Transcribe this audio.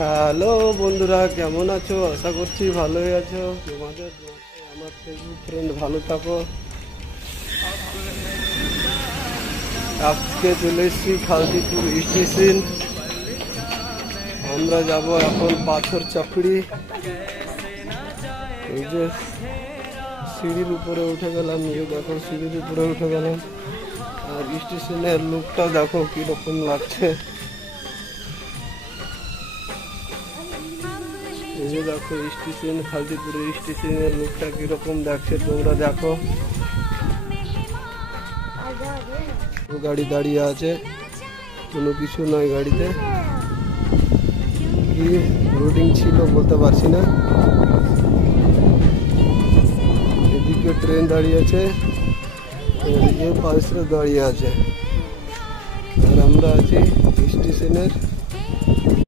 Hello বন্ধুরা, কেমন আছো? আশা করছি ভালোই আছো। তোমাদের আমার ফেসবুক ফ্রেন্ড ভালো থাকো। আজকে চলে এসেছি খালদিপুর স্টেশন। আমরা যাব এখন পাথর চাপড়ি। এই যে সিঁড়ির উপরে উঠে গেলাম, দেখো সিঁড়ির উপরে উঠে গেলাম। আর স্টেশনের লুকটা দেখো কিরকম লাগছে। এই যে দেখো স্টেশন, খালদিপুরের স্টেশনের লুকটা কিরকম দেখছে তোমরা দেখো। গাড়ি দাঁড়িয়ে আছে, কোনো কিছু নয় গাড়িতে। কি লোডিং ছিল বলতে পারছি না। এদিকে ট্রেন দাঁড়িয়ে আছে, এদিকে বাস দাঁড়িয়ে আছে। আর আমরা আছি স্টেশনের